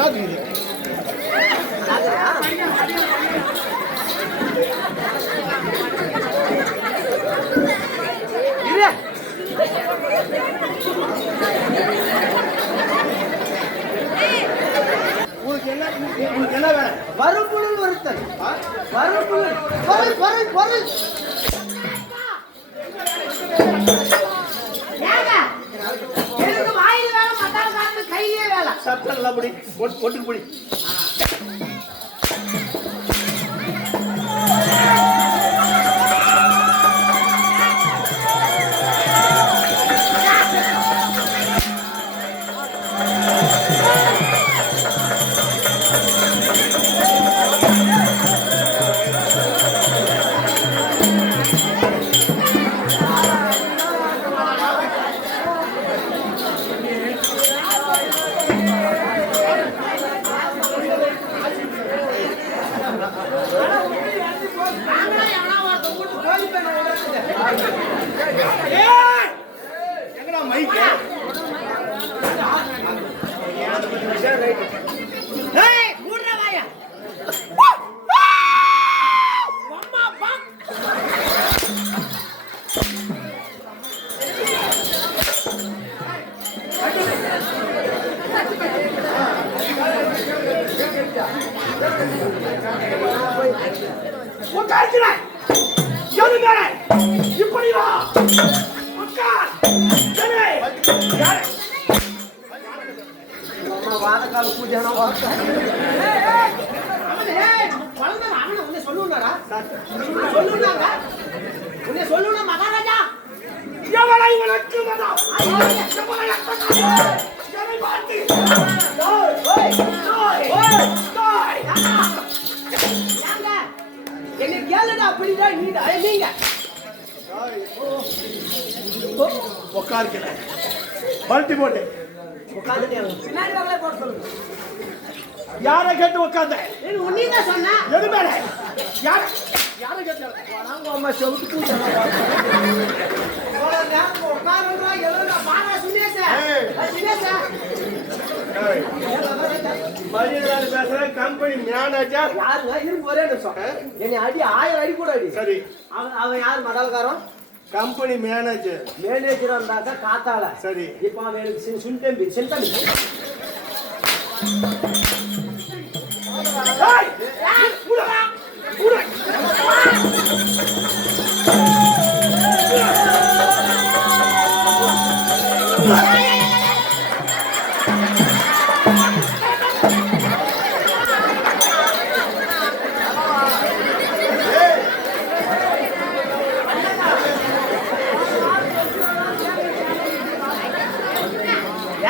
என்னது இது? என்ன வேணும்? வரும்பொருள் வருத்தல். வரும்பொருள் பொருள் பொருள் பொருள். எனக்கு வாயில் வேலை, மத்தால் காட்டு கையிலே வேலை. சத்தம் படி ஒட்டுக்கு படி. எங்கடா மைக்கு? ஏய் மூடுற வாயா. அம்மா பா. உட்கார்ந்துல எது மேலே இப்படி வா உட்கார். யாரு அம்மா வாதக்கால பூஜைனா வாத்த. ஏய் வளர்ந்தா அவன உன்னை சொல்லுனாடா. சொல்லுனாடா. உன்னை சொல்லுனா மகாராஜா. எவனை உனக்கு மதா? எவனை அட்டகா? எவனை பாட்டி? ஓய் ஓய் ஓய் ஓய். யாங்க என்ன கேளுடா அப்படிடா நீடா நீங்க. உட்கார்க்கல பல்ட்டி போட்டு உட்கார்ந்துட்டே பின்னாடி வாங்களே போட சொல்லுங்க. யாரை கேட்டு உட்கார்ந்த? நீ உன்னிதான் சொன்னா. எது மேலே? யாரை கேட்டு? வராங்க அம்மா செவுட்டு பூஜை. போறங்க உட்காருடா எல்லோடா பாடா சுனேஷ். சுனேஷ். மரியாதை பேசுற கம்பெனி மேனேஜர் யாருங்க? இருக்கு ஒரே நிமிஷம். என்னை அடி 1000 அடி கூட அடி. சரி. அவன் யார் மதல்காரன்? Company manager. மேனேஜர் வந்தாக்க காத்தால. சரி. இப்போ அவன் எனக்கு சுண்டம்பி செல்தம்பி. ஏய் உடா உடா.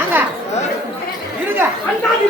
ஏங்க இருங்க அண்ணாடி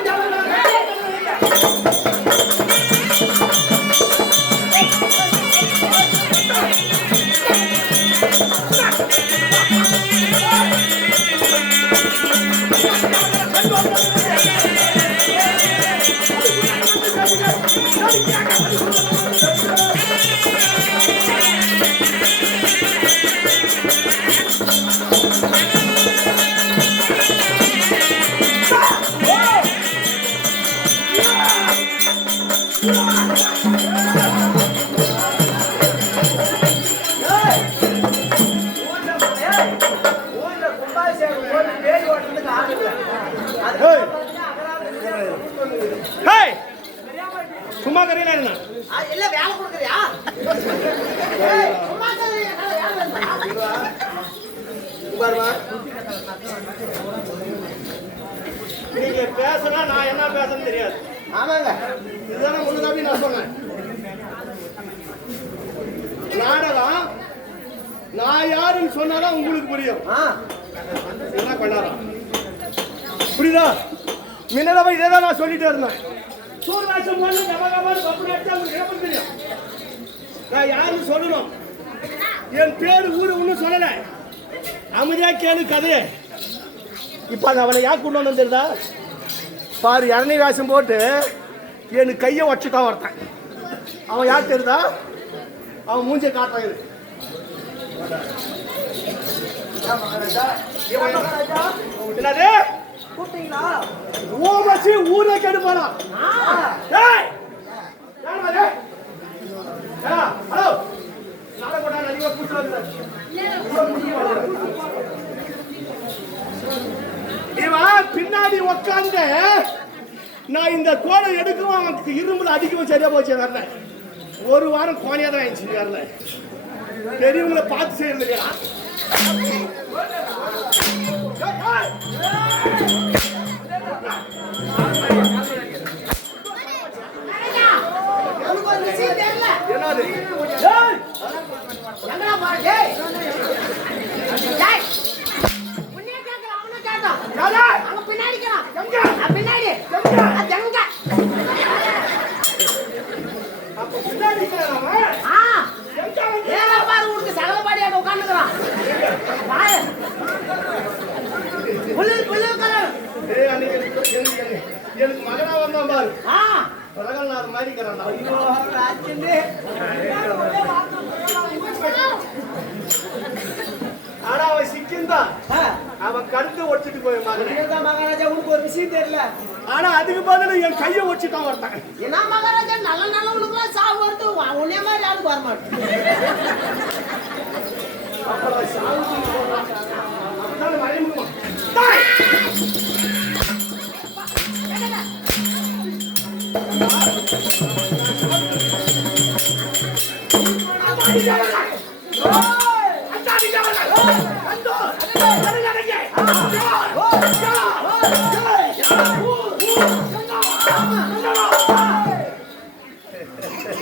சும்மா கரையில இருந்தா இல்ல வேலை கொடுக்குறியா? சும்மா நீங்க பேசினா நான் என்ன பேசணும் தெரியாது. ஆமாங்க இதுதானே முன்னதாவே நான் சொன்னேன். நாடகம் நான் யாருன்னு சொன்னாதான் உங்களுக்கு புரியும். என்ன பண்ணாரா புரியுதா? முன்னதாவே இதேதான் நான் சொல்லிட்டே இருந்தேன். சூர்ராஜம் பண்ணு கமகமான பப்புனாச்சா உங்களுக்கு தெரியும். நான் யாருன்னு சொல்லணும். என் பேரு ஊரு ஒன்றும் சொல்லல. அமைதியா கேளு கதையை. இப்ப அது அவனை யார் கொண்டு வந்து தெரியுதா? பாரு இரணி வேஷம் போட்டு எனக்கு கையை வச்சுட்டான் ஒருத்தன். அவன் யார் தெரியுதா? அவன் மூஞ்சை காட்டுறான். இது என்னது கூப்பிட்டீங்களா? ஓமசி ஊரை கெடுப்பானா? டேய் யாரா டேய்? ஹலோ நாளை கூட நிறைய கூட்டு வந்து இவன் பின்னாடி உட்காந்து நான் இந்த கோடை எடுக்கவும் இரும்புல அடிக்கவும் சரியா போச்சு வரல. ஒரு வாரம் கோணியா தான் ஆயிடுச்சு வரல. பெரியவங்களை பார்த்து செய்யறது இல்லையா? என்னது எனக்கு மகனா வந்தான் பாரு. பிரகல்நாத் மாதிரி இருக்கிறான். ஆனா அவன் சிக்கிந்தான். அவன் கருத்து ஒடிச்சிட்டு போய் மகாராஜா உனக்கு ஒரு விஷயம் தெரியல. ஆனா அதுக்கு பதில் என் கையை ஒடிச்சுட்டான் ஒருத்தன். என்ன மகாராஜா நல்ல நல்லவனுக்குலாம் சாவு வருது, உன்னைய மாதிரி யாருக்கு வர மாட்டேன்.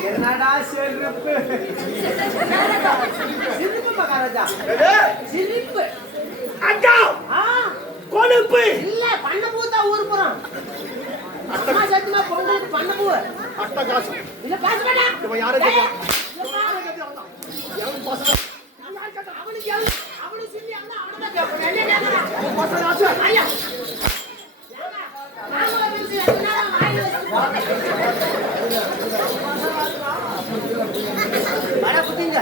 என்னடா செருப்பு சிரிப்பு மகாராஜா, சிரிப்பு அக்கா கொழுப்பு இல்ல பண்ண பூத்தா ஊருப்புறம். அம்மா சத்தியமா பொங்கலுக்கு பண்ண பூ அட்ட காசு இல்ல பேச வேண்டாம். இவன் யாரை கேட்க அவனுக்கு சிந்தி அந்த அவனதான் கேட்பேன். என்ன கேட்கறான் ஐயா வர குத்திங்க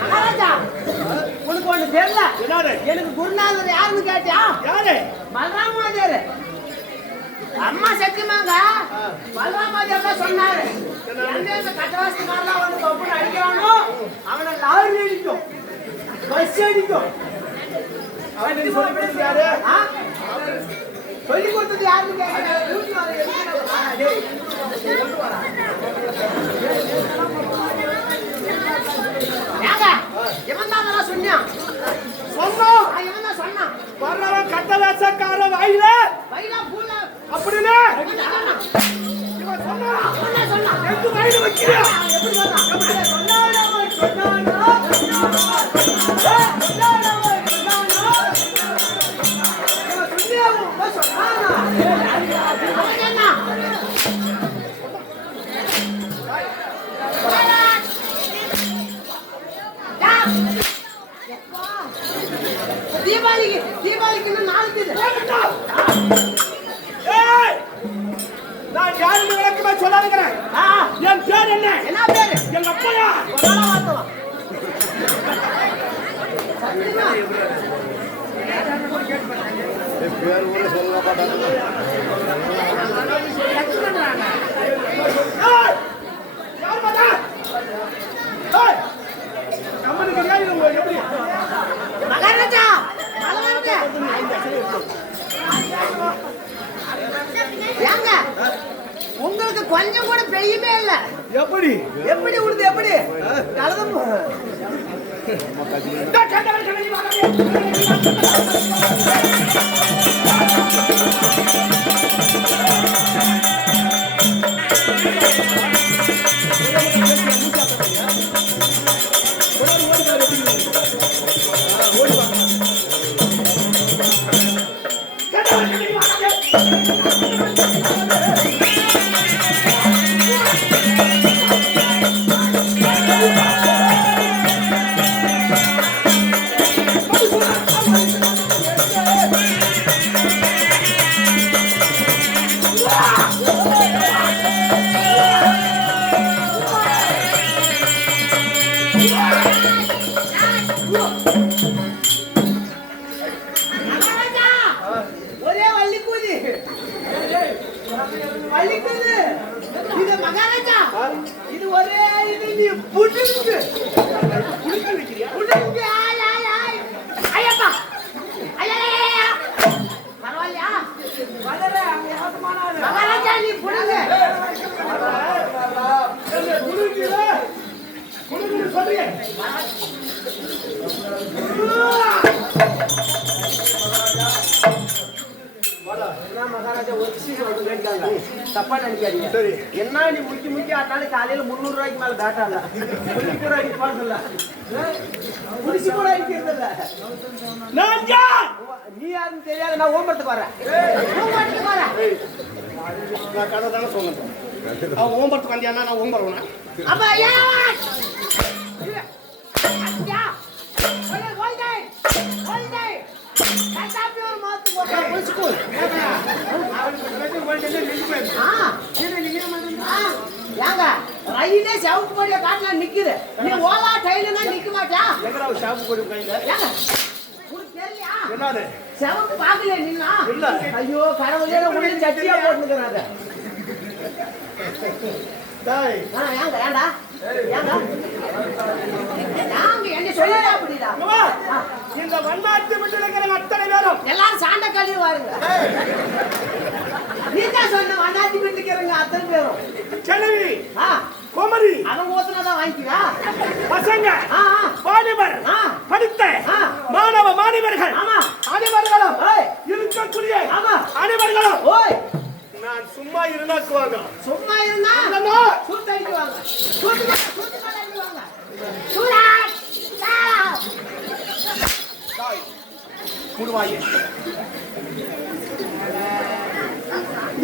மகாராஜா, உனக்கு ஒண்ணு தெரியல. எனக்கு குருநாதர் யாருன்னு கேட்டியா? யாரு? பலராமாதேர். அம்மா சத்தியமாங்க பலராமாதேர் தான் சொன்னாரு. எந்த கட்டவாசக்காரெல்லாம் வந்து கப்புன்னு அடிக்கிறானோ அவனை லாரி அடிக்கும், பஸ் அடிக்கும். சொல்லி கொடுத்தது யாருன்னு கேட்கிறேன். இவன் தான் சொன்னான். சொன்னோம் இவன் தான் சொன்னான். வர்றவன் கட்டலாசக்கார வாயில வயலா பூல அப்படின்னு இவன் சொன்னான். எங்க வாயில வைக்கிறியா? எப்படி சொன்னான்? தீபாவளிக்கு இன்னும் நாளைக்கு நான் யாருன்னு விளக்கமா சொல்லாதுங்கிறேன். என் பேர் என்ன? என்ன பேரு? எங்க அப்பா பேர் கூட சொல்ல மாட்டாங்க. மகாராஜா ஏங்க உங்களுக்கு கொஞ்சம் கூட பெய்யுமே இல்ல. எப்படி எப்படி உடுது? எப்படி கலதம் Ah! மகாராஜா ஆ? இது ஒரே இது நீ புடுங்கு குளிக்க வைக்கிறியா? புடுங்கு ஆய் ஆய் ஆய் ஐயப்பா ஐயா பரவாயில்லையா வளர மகாராஜா நீ புடுங்கு குளிக்கல. குளிக்கல சொல்றீங்க. என்ன மகாராஜா ஒரு விஷயம் ஒன்று கேட்டாங்க தப்பா நினைக்காதீங்க சரி. என்ன நீ முக்கி ஆட்டாலும் காலையில 300 ரூபாய்க்கு மேல காட்டால குடிக்க கூட அடிப்பாங்க இல்ல குடிச்சு கூட அடிக்கிறது இல்ல நான் யார்? நீ யாருன்னு தெரியாது நான் ஓம்பரத்துக்கு வரேன் ஓம்பரத்துக்கு வரேன் ஏய், நான் கதை தானே சொன்னேன். அவன் ஓம்பரத்துக்கு வந்தியானா நான் ஓம்பரவனா? அப்பா ஐயா ஐயா ஹோல்டே ஹோல்டே கட்டாப்பி ஒரு மாத்து போடா புடிச்சுக்கோ ஏங்க ரயிலே செவப்பு படிய காட்டுல நிக்குது நீ ஓலா டைலுனா நிக்க மாட்டியா எங்கடா அவன் ஷாப்பு போய் கையில? ஏங்க உனக்கு தெரியலையா என்னது? செவப்பு பாக்கல நீங்களா இல்ல. ஐயோ கடவுளே உள்ள சட்டியா போட்டுக்கறாங்க டேய், ஏங்க ஏண்டா ஏங்க நாங்க என்ன சொல்லல அப்படிடா அம்மா, இந்த வண்ணாட்டு வீட்டில் இருக்கிற அத்தனை பேரும் எல்லாரும் சாண்ட கழுவி வாருங்க நீதான் சொன்ன வண்ணாத்தி வீட்டுக்கிறவங்க அத்தனை பேரும் கிழவி, ஆ குமரி, அவங்க ஊத்துனதான் வாங்கிக்கிறா பசங்க, ஆ வாலிபர், ஆ. படித்த ஆ. மாணவ மாணவர்கள் ஆமா அனைவர்களும் ஏய் இருக்கக்கூடிய ஆமா. அனைவர்களும் ஓய் நான் சும்மா இருந்தாக்குவாங்க. சும்மா இருந்தா இல்லைன்னா சூத்து அடிக்குவாங்க சூத்து அடிக்குவாங்க சூரா கூடுவாயே.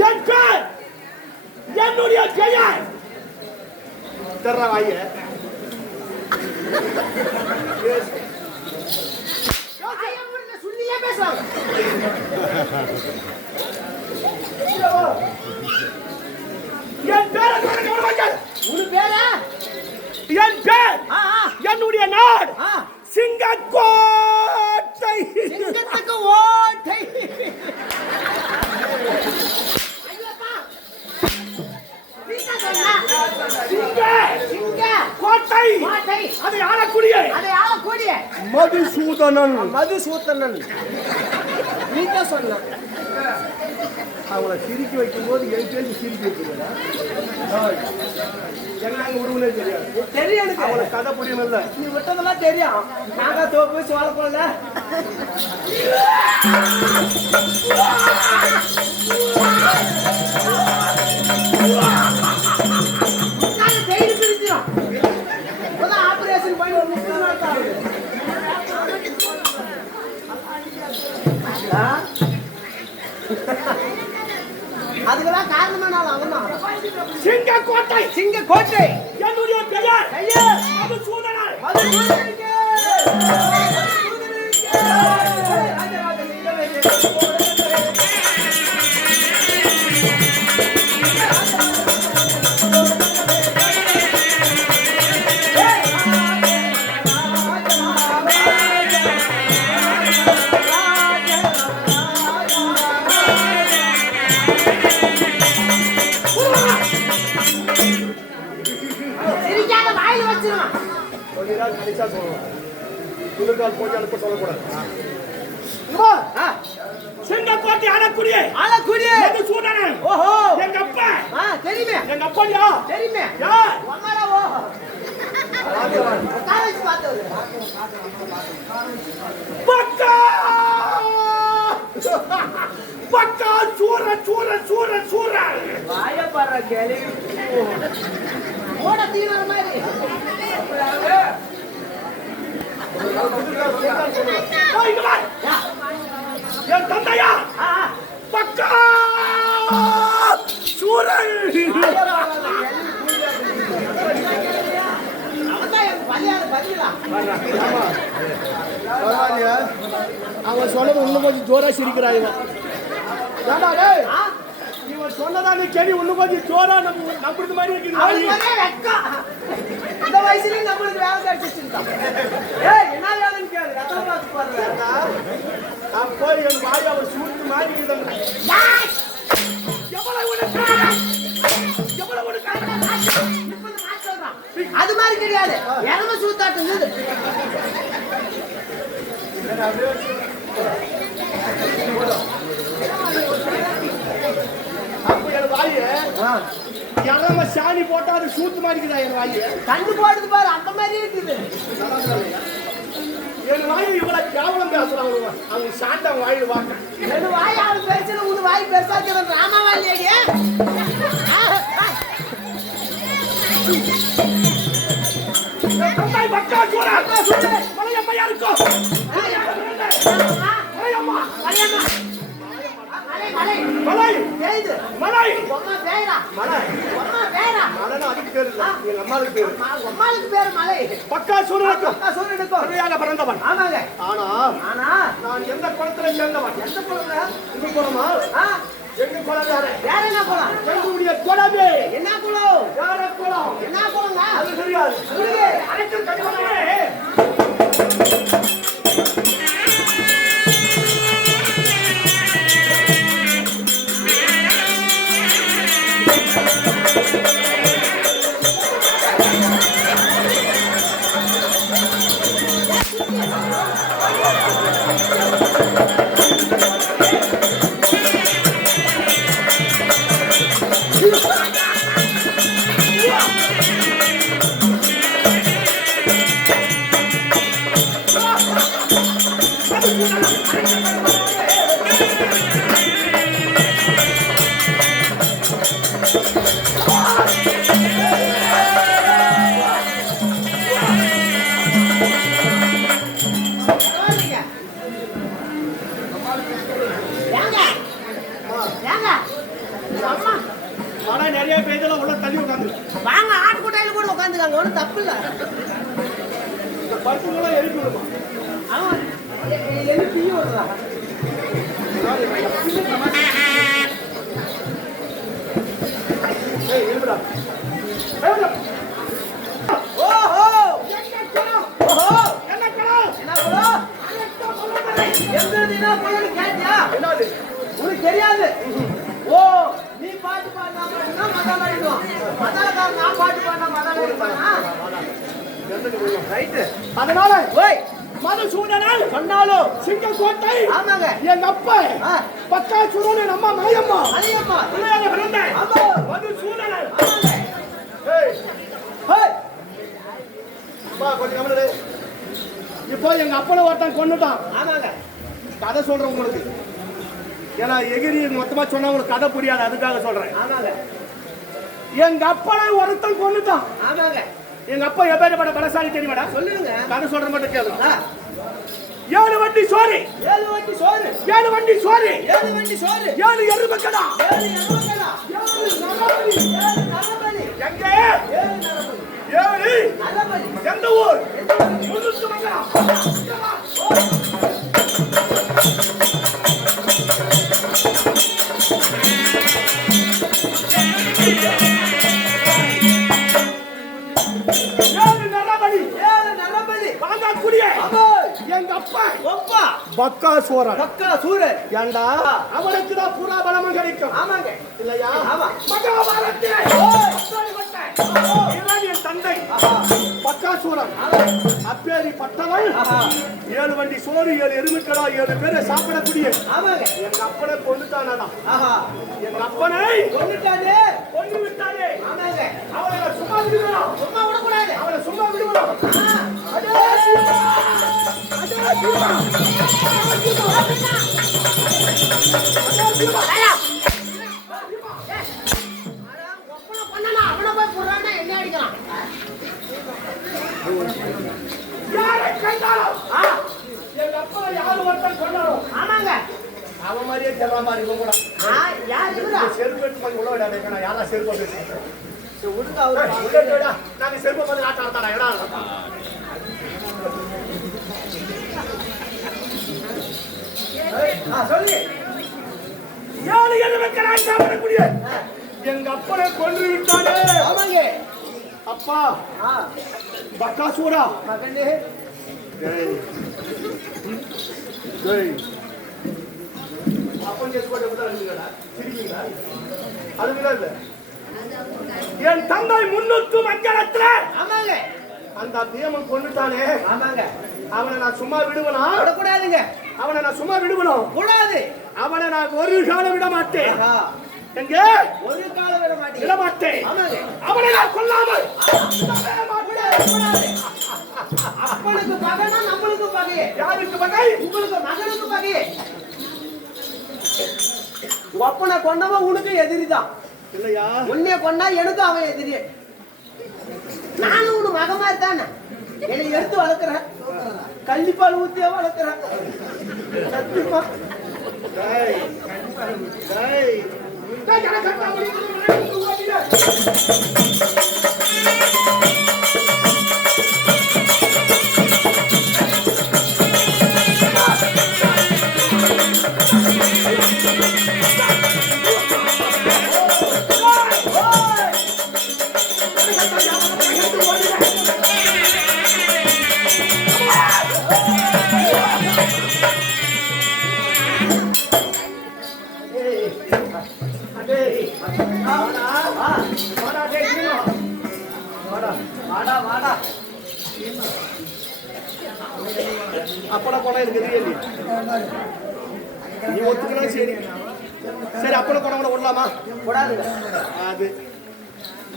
என் பேர், என்னுடைய பெயர் தர்றாவாய. சொல்லியே பேசுவாங்க என் பேரை சொல்லுங்க உறவுகள். உன் பேரு என் பேர், ஆ ஆ என்னுடைய நாடு ஆ சிங்கக்கோட்டை. சிங்கத்துக்கு ஓட்டை ஐயோப்பா நீங்க சொன்னா சிங்க சிங்க கோட்டை ஓட்டை அதை ஆளக்கூடிய அதை ஆளக்கூடிய மதுசூதனன். மதுசூதனன் நீங்க சொன்ன அவங்கள சிரிக்க வைக்கும் போது என் பேசி சிரிக்க வைக்கிறீங்களா? என்னாங்க உருவனே தெரியாது. தெரியும் எனக்கு அவங்கள கதை புரியும் இல்ல. நீ விட்டதெல்லாம் தெரியும் நாங்க தோப்பு சோழ போல ஆபரேஷன் பண்ணி ஒரு 30 நாள் தான் ஆகுது. அதுக்கெல்லாம் காரணமா நான் அவன் சிங்கக்கோட்டை சிங்க கோட்டை என்னுடைய பெயர் ஐயா மதுசூதனன். மதுசூதனனுக்கு சிரிக்காத வாயில வச்சிருவான் கொஞ்ச நாள் கழிச்சா சொல்லலாம். குளிர்கால் போட்டு அனுப்ப சொல்லக்கூடாது. சிங்கக்கோட்டை ஆளக்கூடிய ஆளக்கூடிய மதுசூதனன். ஓஹோ எங்க அப்பா, தெரியுமே எங்க அப்பா தெரியுமே யார்? உமாராவோ உட்கார வச்சு பார்த்தது பக்கா பக்கா சூர சூர சூர சூர. வாய பாடுற கேள்வி ஓட தீவிர மாதிரி போய் இங்க வா. என் தந்தையா பக்கா சூரன். அவன் சொல்றது இன்னும் கொஞ்சம் ஜோரா சிரிக்கிறாய். இவன் சொன்னதா நீ கேள்வி இன்னும் கொஞ்சம் ஜோரா நம்புறது மாதிரி இருக்குது. இந்த வயசுலயும் நம்மளுக்கு வேலை கிடைச்சிருக்கான் என்ன வேலைன்னு கேளு ரத்தம் பார்த்து பாருங்க அப்போ என் வாய் அவர் சூட்டு மாதிரி எவ்வளவு எவ்வளவு அது மாதிரி கிடையாது இறம சூத்தாட்டு இறம சாணி போட்டா அது சூத்து மாறிக்குதா என் வாயு கண்ணு போடுது பாரு அந்த மாதிரியே இருக்குது என் வாயு இவ்வளவு கேவலம் பேசுறாங்க அவங்க சாண்டை வாயில் வாங்க என் வாய் அவன் பேசுற உன் வாய் பெருசா ராமாவாலியே பக்கா சூட மலையம்மையா இருக்கும் மலை பேயுது மலை உம்மா பேரா மலை உம்மா பேரா மலைனா அதுக்கு பேரு எங்க அம்மாவுக்கு பேரு உம்மாளுக்கு பேரு மலை பக்கா சூரியனுக்கும் பக்கா சூரியனுக்கும் சரியாக பிறந்தவன் ஆமாங்க ஆனா நான் எந்த குளத்துல சேர்ந்தவன் எந்த குளம்ல உங்க குளமா எங்க குளம் வேற என்ன குளம் எங்களுடைய குளமே என்ன குளம் வேற குளம் என்ன குளங்க அது தெரியாது சொல்லுங்க அனைத்தும் கடிதமே நிறைய பேஜ்ல உள்ள தள்ளி உட்காந்து வாங்க ஆட்டுக்குட்டையில கூட உட்காந்துக்காங்க ஒன்றும் தப்பு இல்லை பசுங்களும் எழுப்பி விடுமா அவன் எழுப்பியும் வருதா ஓஹோ ஓஹோ என்ன கணம் என்ன குளம் என்ன குளம்னு கேட்டியா என்னது உனக்கு தெரியாது ஓ நீ பாட்டு பாடினா மட்டும்தான் மதம் அடிக்கும் மதாக்காரன் நான் பாட்டு பாடினா மதம் அடிப்பானா ரைட்டு அதனால ஓய் மதுசூதனன் சொன்னாலும் சிங்கக்கோட்டை ஆமாங்க எங்க அப்பா பக்கா சூரன் அம்மா மலையம்மா மலையம்மா பிள்ளையாக பிறந்தேன் ஆமா மதுசூதனன் ஆமாங்க ஏய் ஏய் அப்பா கொஞ்சம் கவனிடு இப்போ எங்க அப்பனை ஒருத்தன் கொன்னுட்டான் ஆமாங்க கதை சொல்றேன் உங்களுக்கு ஏன்னா எகிரி மொத்தமா சொன்னா உங்களுக்கு கதை புரியாது அதுக்காக சொல்றேன் ஆமாங்க எங்க அப்பனை ஒருத்தன் கொன்னுட்டான் ஆமாங்க எங்க அப்பா எப்பேற்பட்ட பலசாலி தெரியுமாடா சொல்லுங்க கதை சொல்ற மட்டும் கேளுங்க ஆ, 7 வண்டி சோறு 7 வண்டி சோறு 7 வண்டி சோறு 7 வண்டி சோறு 7 எருமக்கடா 7 எருமக்கடா 7 நரபலி 7 நரபலி எங்க 7 நரபலி 7 நரபலி எந்த ஊர் முதுசு மங்கலம் எங்க அப்பா ஒப்பா பக்கா சோரன் பக்கா சூரன் ஏண்டா அவனுக்கு தான் புறா பலமும் கிடைக்கும் ஆமாங்க இல்லையா ஆமா மகாபாரத்திலே இவன் என் தந்தை பக்கா சூரன் அப்பேரி பட்டவன் 7 வண்டி சோறு 7 எருமைக்கடா 7 பேரை சாப்பிடக்கூடிய ஆமாங்க எங்க அப்பனை கொண்டுட்டானா ஆஹா எங்க அப்பனை கொன்னுட்டானே கொண்டு விட்டானே ஆமாங்க அவனை சும்மா விடுவோம் சும்மா விடக்கூடாது அவனை சும்மா விடுவோம் அவனை போய் போடுறான்னா என்ன அடிக்கிறான் யாரை கண்டாலும் எங்க அப்பா யாரு ஒருத்தன் கொண்டாலும் ஆமாங்க அவன் மாதிரியே தெரியற மாதிரி இவன் கூட யார் இருந்தா செருப்பு எடுத்து பண்ணி உள்ள விடாதே யாரா செருப்பு பேசுறேன் உடுக்க அவரு நாங்க செருப்பு பார்த்து நாட்ட ஆட்டாடா எடா சொல்லி 7 எருமைக்கடாய் சாப்பிடக்கூடிய எங்க அப்பனை கொன்று விட்டானே ஆமாங்க அப்பா பக்காசூரா மகனே அப்பன் கேட்டு போட்டு சிரிக்கீங்களா அது விடாது என் தந்தை முன்னுக்கு மஞ்சளத்துல ஆமாங்க அந்த பீமன் கொண்டுட்டானே. ஆமாங்க அவனை நான் சும்மா விடுவனா? விடக்கூடாதுங்க. அவனை நான் சும்மா விடுவனும் கூடாது. அவனை நான் ஒரு காலம் விட மாட்டேன். எங்க ஒரு காலம் விட மாட்டேன். விட மாட்டேன். ஆமாங்க அவனை நான் கொல்லாமல் அப்பனுக்கு பகைனா நம்மளுக்கு பகையே. யாருக்கு பகை? உங்களுக்கு மகனுக்கு பகையே. ஒப்பனை கொண்டவன் உனக்கு எதிரிதான் இல்லையா? உன்னைய கொண்டா எனக்கும் அவன் எதிரி. நானும் உன் மகமா தானே என்னை எடுத்து வளர்க்கிறேன். கள்ளிப்பால் ஊத்தியா வளர்க்கிறேன். சத்தியமா டேய் டேய் டேய் எனக்கு கட்ட அப்பளம் போனா இருக்குது. நீ ஒத்துக்கினா சரி. சரி அப்பளம் போன கூட விடலாமா? கூடாதுங்க. அது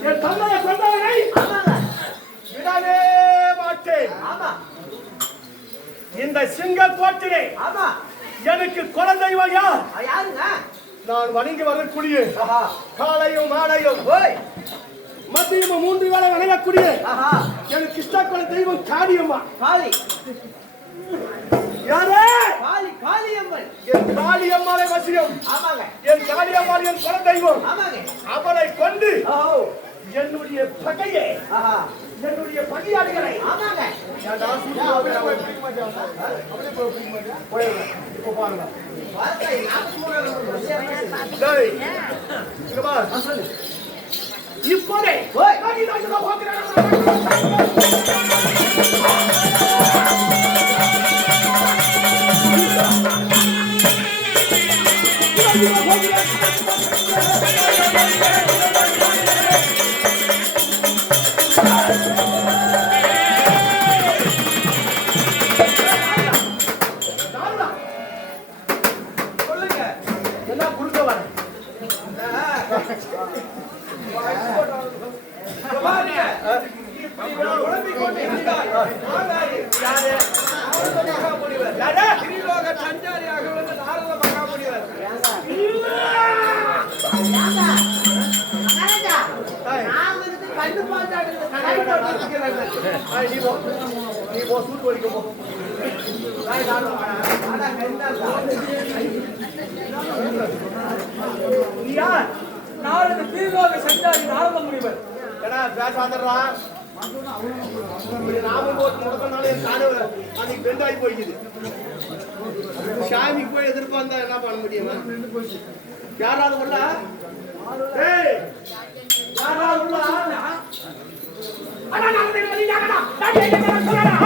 என் தந்தையை கொண்டவனை விடவே மாட்டேன். ஆமா இந்த சிங்க கோட்டிலே ஆமா எனக்கு குலதெய்வம் யார்? யாருங்க? நான் வணங்கி வரக்கூடிய ஆஹா காலையும் மாலையும் ஓய் மதியமும் 3 வேளை வணங்கக்கூடிய ஆஹா எனக்கு இஷ்ட குல தெய்வம் காளியம்மா. காளி யாரே? காளி காளியம்மன். என் காளியம்மாளை வசியம். ஆமாங்க என் காளியம்மாள் என் குல தெய்வம். ஆமாங்க அவளை கொண்டு ஓஹோ என்னுடைய பகையை ஆஹா என்னுடைய பகையாளிகளை ஆமாங்க இப்போ பாருங்க. வார்த்தை 43 டேய், இங்க வா. இப்போதே ஓய் நான் பார்க்கிறேன். சொல்லுங்க. என்ன குறுக்க வர? பாருங்க. இப்படி உடம்பி கொண்டு இருந்தால் ஆகாது. யாரு? நாரத மகாமுனிவர். யாரு? திரிலோக சஞ்சாரியாக விளங்க நாரத மகாமுனிவர். கண்ணு பாஞ்சாடு கண்ணு போட்டு ஏய், நீ போ சூட் வலிக்க போ. நீ யார்? நாரத திரிலோக சஞ்சாரி நாரத முனிவர். ஏடா பேச வந்துடுறான். நாம போட்டு முடக்கனால என் காடு அன்னைக்கு பெண்ட் ஆகி போய்க்குது. சாமிக்கு போய் எதிர்பார்த்தா என்ன பண்ண முடியுமா? யாராவது உள்ள? ஏய், யாராவது உள்ள? அண்ணா நான் வெளியாகடா. நான் சொல்லடா.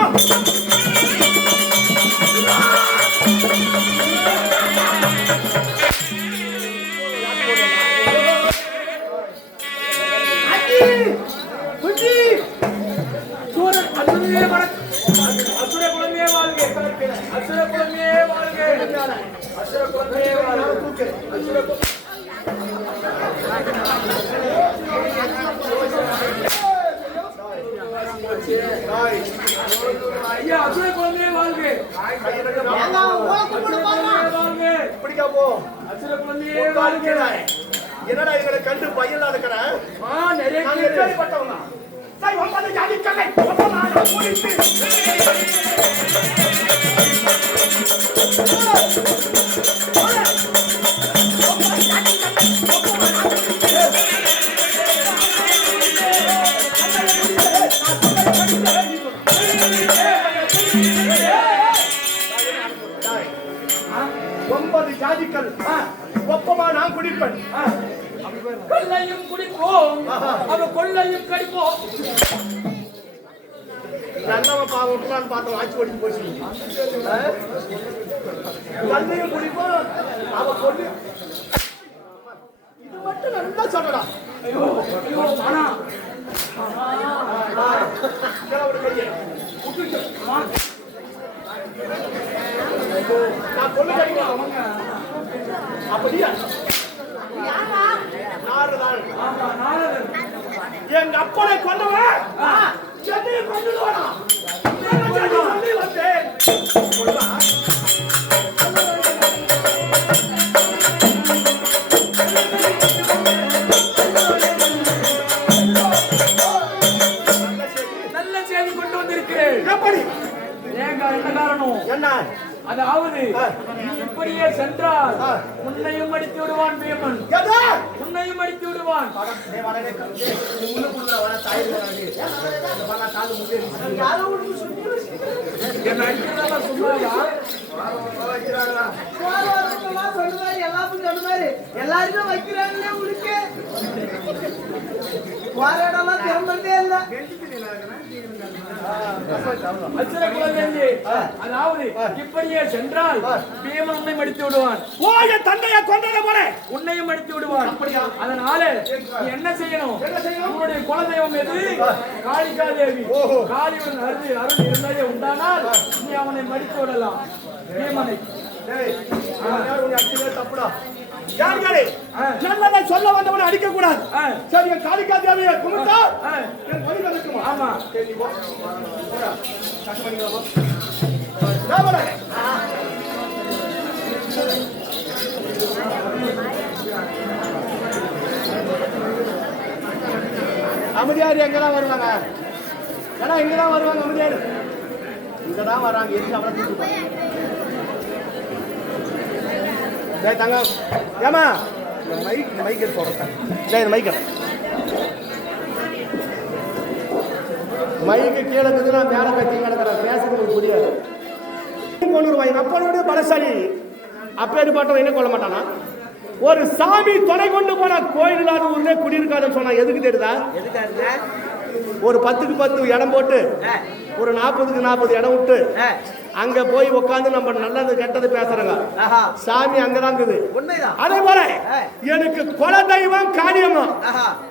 என்னடா இவங்களை கண்டு பையனா இருக்கிறேன். கேள்விப்பட்டவங்க ஜாதிகள் ஒப்பமா நான் குடிப்பேன். கொள்ளையும் குடிப்போம் அவ கொள்ளையும் கடிப்போம். நல்லவன் பாவம் பார்த்தோம் ஆட்சி ஓடிச்சு போச்சு. கல்லையும் குடிப்போம் அவ கொண்டு மட்டும் நல்லா சொல்லடா. ஐயோ ஐயோ ஆனா ஒரு கையை விட்டுட்டு. நான் சொல்லுங்க அவங்க அப்படியா? யாரா? நாரதான். ஆமா நாரதர். எங்க அப்பனை கொண்டவன் சென்னையை கொண்டுடுவானா? சொல்லி வந்தேன். நல்ல செய்தி கொண்டு வந்திருக்கிறேன். எப்படி? ஏங்க என்ன காரணம்? என்ன? அதாவது நீ இப்படியே சென்றால் உன்னையும் அடித்து விடுவான் பீமன். எது? உன்னையும் அடித்து விடுவான். யாரோ ஒண்ணு சொல்லி என்ன அடிக்கிறதா சொன்னாயா? போராட்டம்லாம் சொல்லுவாரு, எல்லாத்துக்கும் சொல்லுவாரு. எல்லாருமே வைக்கிறாங்களே உனக்கு. போராடலாம் திறந்ததே இல்ல. அச்சர குலதேவி, அதாவது இப்படியே சென்றால் பீமன் உன்னை மடித்து விடுவான். ஓ, என் தந்தையை கொண்டத போல உன்னையும் அடித்து விடுவான். அதனால நீ என்ன செய்யணும்? உன்னுடைய குலதெய்வம் எது? காளிகா தேவி. காளியுடன் அருள் இருந்தாலே உண்டானால் நீ அவனை மடித்து விடலாம் பீமனை. தப்புடா. யாரு நல்லதை சொல்ல வந்தவனை அடிக்க கூடாது. சரி, என் காளிகா தேவியை கும்பிட்டா என் வழி நடக்குமா? ஆமா. சரி, போ. போடா. கஷ்டம் பண்ணிக்கலாம், போ. நான் வரேன். அமைதியார் எங்கெல்லாம் வருவாங்க? ஏன்னா இங்கதான் வருவாங்க. அமைதியார் இங்கதான் வராங்க. எதுக்கு அவரை தூக்கிட்டு தங்க? ஏமா மைக் சொல்றேன். மைக்கு கீழே இருக்குதுன்னா மேல கட்டி கிடக்கிறேன். பேசுறது புரியாது. கொண்டு வருவாங்க. அப்பனுடைய பலசாலி அப்பேற்பட்டவன் என்ன கொள்ள மாட்டானா? ஒரு சாமி துணை கொண்டு போன கோயில் இல்லாத ஊர்ல குடியிருக்காதுன்னு சொன்னா எதுக்கு தெரியுதா? ஒரு 10க்கு 10 இடம் போட்டு ஒரு 40க்கு 40 இடம் விட்டு அங்க போய் உட்காந்து நம்ம நல்லது கெட்டது பேசுறோங்க. சாமி அங்கதான் இருக்குது. அதே போல எனக்கு குல தெய்வம் காளியம்மா.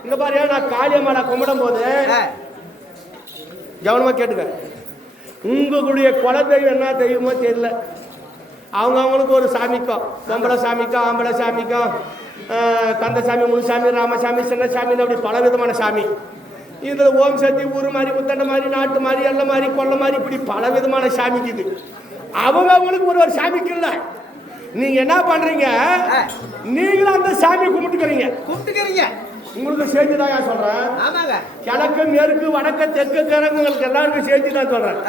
இங்க பாரு, நான் காளியம்மா நான் கும்பிடும் போது கவனமா கேட்டுக்க. உங்களுடைய குல தெய்வம் என்ன தெய்வமோ தெரியல. அவங்களுக்கு ஒரு சாமிக்கும், பொம்பளை சாமிக்கும், ஆம்பளை சாமிக்கும், கந்தசாமி, முனுசாமி, ராமசாமி, சின்னசாமி, அப்படி பல விதமான சாமி. இதுல ஓம் சக்தி, ஊரு மாதிரி, முத்தண்டை மாதிரி, நாட்டு மாதிரி, எல்லை மாதிரி, கொல்லை மாதிரி, இப்படி பல விதமான சாமிக்கு இது. அவங்களுக்கு ஒரு சாமிக்கு இல்ல. நீங்க என்ன பண்றீங்க? நீங்களும் அந்த சாமியை கும்பிட்டுக்கிறீங்க. உங்களுக்கு சேர்த்துதான் சொல்றேன். கிழக்கு, மேற்கு, வடக்கு, தெற்கு, கிழக்கு, உங்களுக்கு எல்லாருக்கும் சேர்த்துதான் சொல்றேன்.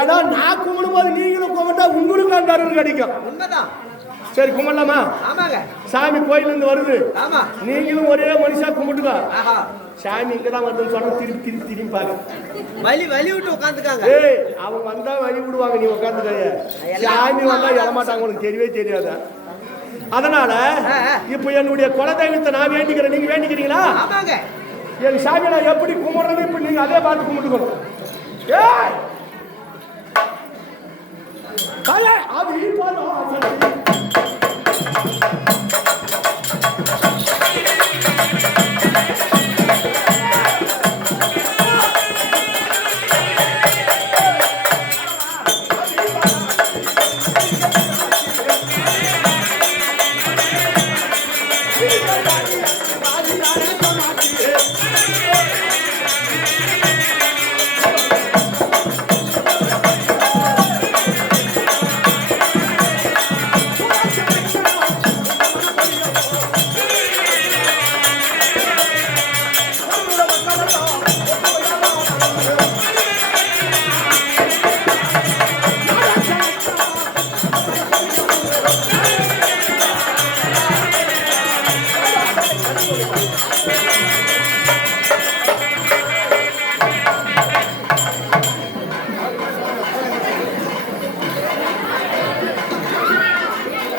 ஏன்னா நான் கும்பிடும் போது நீங்களும் கும்பிட்டா உங்களுக்கு அந்த அருள் கிடைக்கும். சரி, கும்பிடலாமா? சாமி கோயில இருந்து வருது. நீங்களும் ஒரே மனுஷா கும்பிட்டுக்கோ. சாமி இங்கதான் வருதுன்னு சொன்னா திருப்பி திருப்பி திரும்பி பாரு. வலி விட்டு உட்காந்துக்காங்க. அவங்க வந்தா வழி விடுவாங்க, நீ உட்காந்துக்க. சாமி வந்தா எழமாட்டாங்க, உங்களுக்கு தெரியவே தெரியாத. அதனால இப்ப என்னுடைய குலதெய்வத்தை நான் வேண்டிக்கிறேன். நீங்க வேண்டிக்கிறீங்களா? என் சாமி நான் எப்படி கும்பிடுறது இப்ப நீங்க அதே பார்த்து கும்பிட்டுக்கணும். அது